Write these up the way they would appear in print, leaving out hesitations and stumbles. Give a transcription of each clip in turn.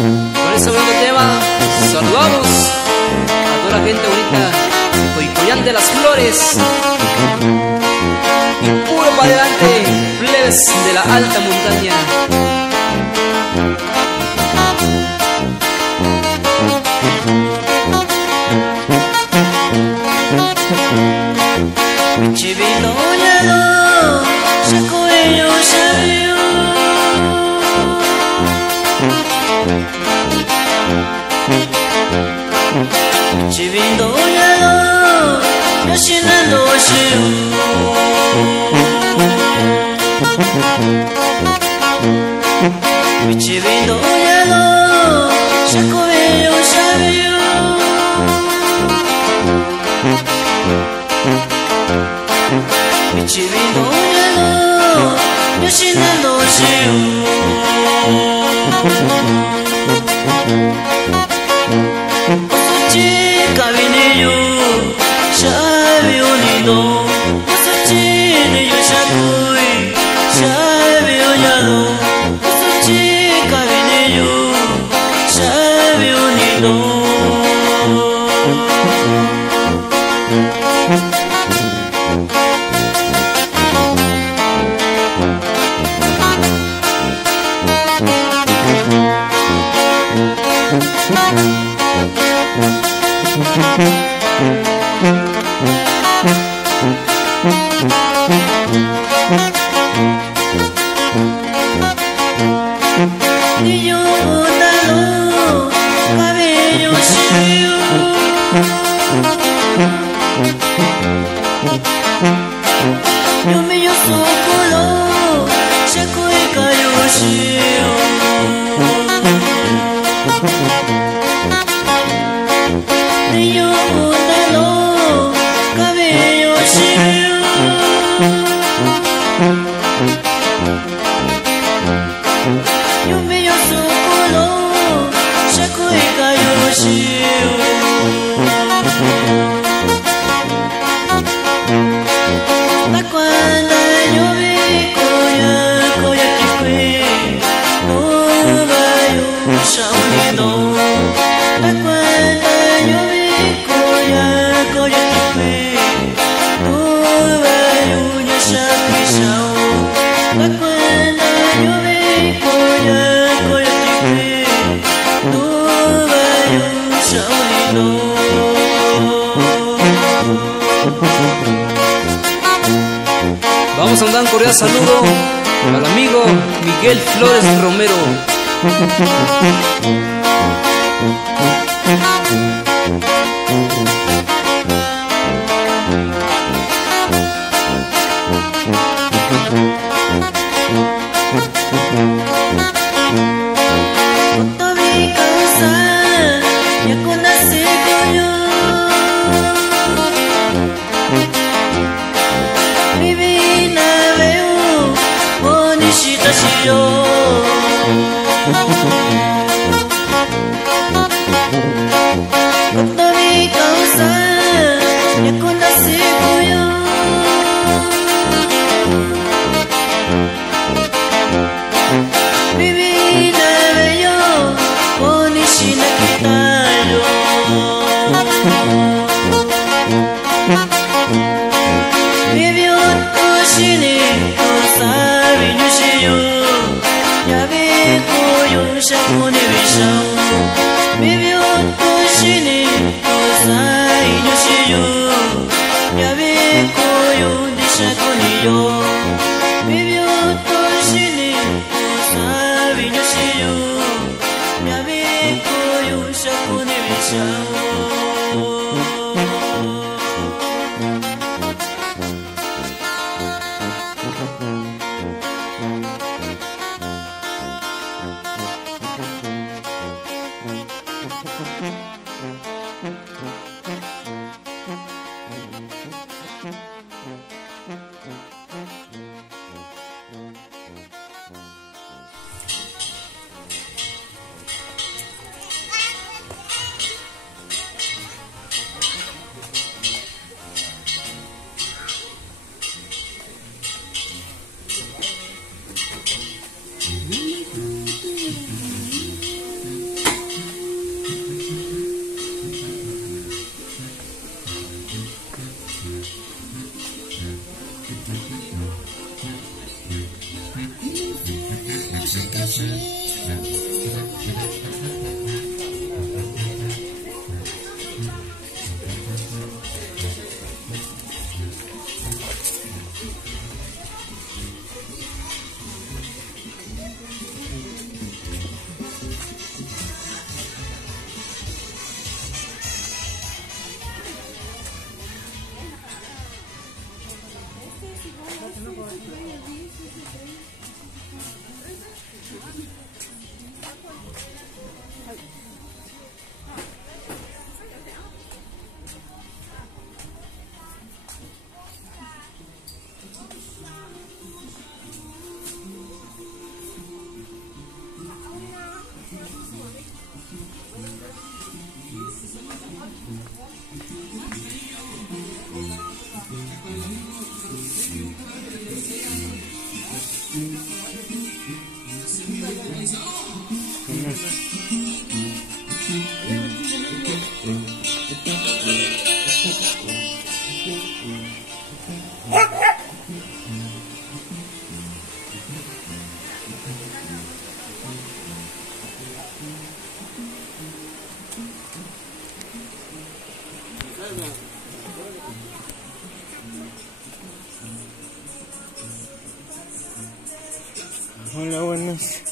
Con ese bonito tema saludamos a toda la gente bonita de Coicoyán de las Flores y puro para adelante, plebes de la alta montaña. Chivino yalo, shakoeyo shabiyo. Chivino yalo, yoshinando shiyo. Chivino yalo, shakoeyo shabiyo. Chivino yalo, yoshinando shiyo. Osuchi kabiniyo, shabiyo nido. Osuchi niyo shakui, shabiyo yalo. Osuchi kabiniyo, shabiyo nido. Niño botado, cabello shio. Yo me yo sokolo, shakui kayo shio. Niño botado, cabello shio. Yo me yo sokolo, shakui kayo shio. Da cuando yo vi koya kikui, no vayo shaunido. Da cuando yo vi koya kikui, no vayo shaui shao. Da cuando yo vi koya kikui, no vayo shaunido. Vamos a mandar un cordial saludo al amigo Miguel Flores Romero. Otobi kausa, yakunase koyo. Vivi na veo, onishita shio. Otobi kausa, yakunase koyo. Vivi na veo, onishina kitayo. Vivi otoshini, osabi nyushiyo. Yabe koyo shakone bishao. Vivi otoshini, osabi nyushiyo. Yabe koyo shakone yo. Vivi otoshini, osabi nyushiyo. Yabe koyo shakone bishao. Hola, buenas.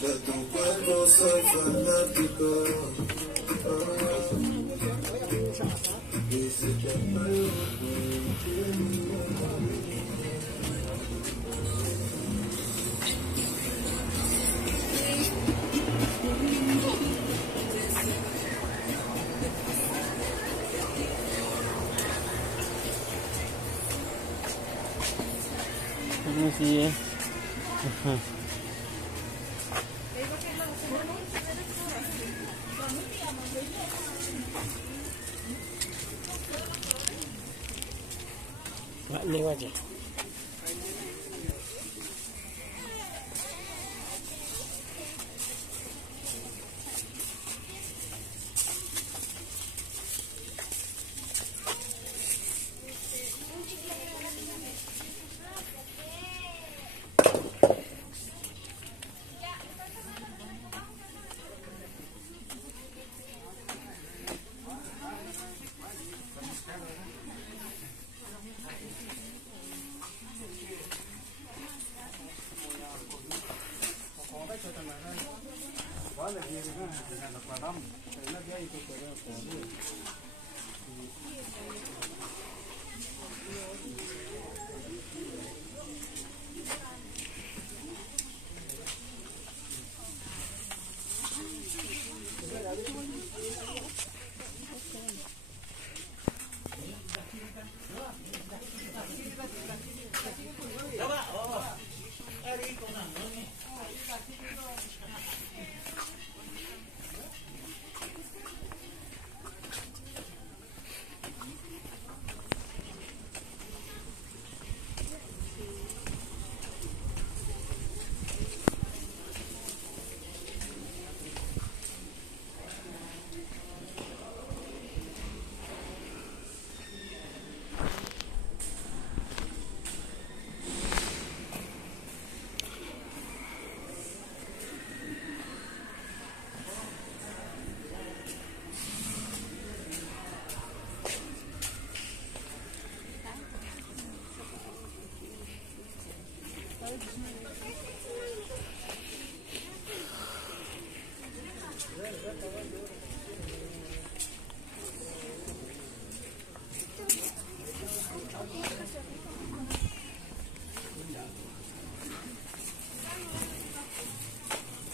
De tu cuerpo soy fanático. Dice que Sí. Leo aja.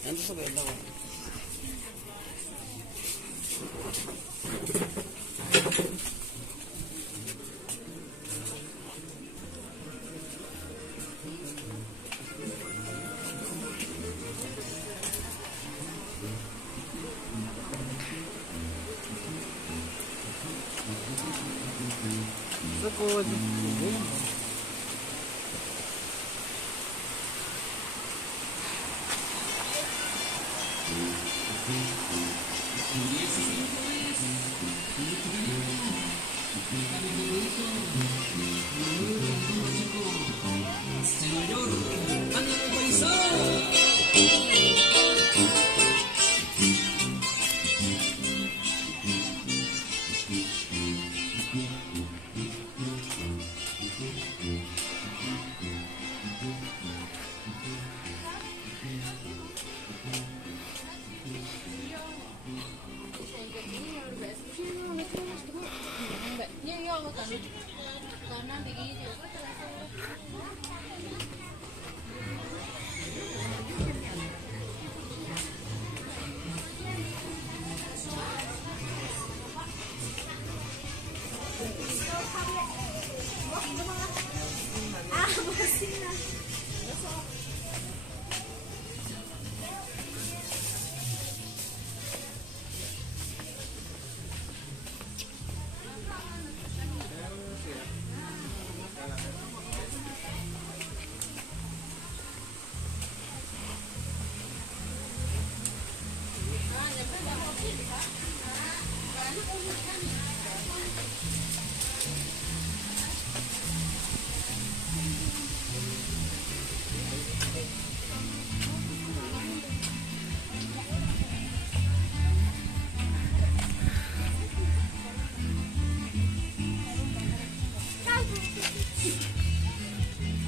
Nanti sampai bawah. Sekut.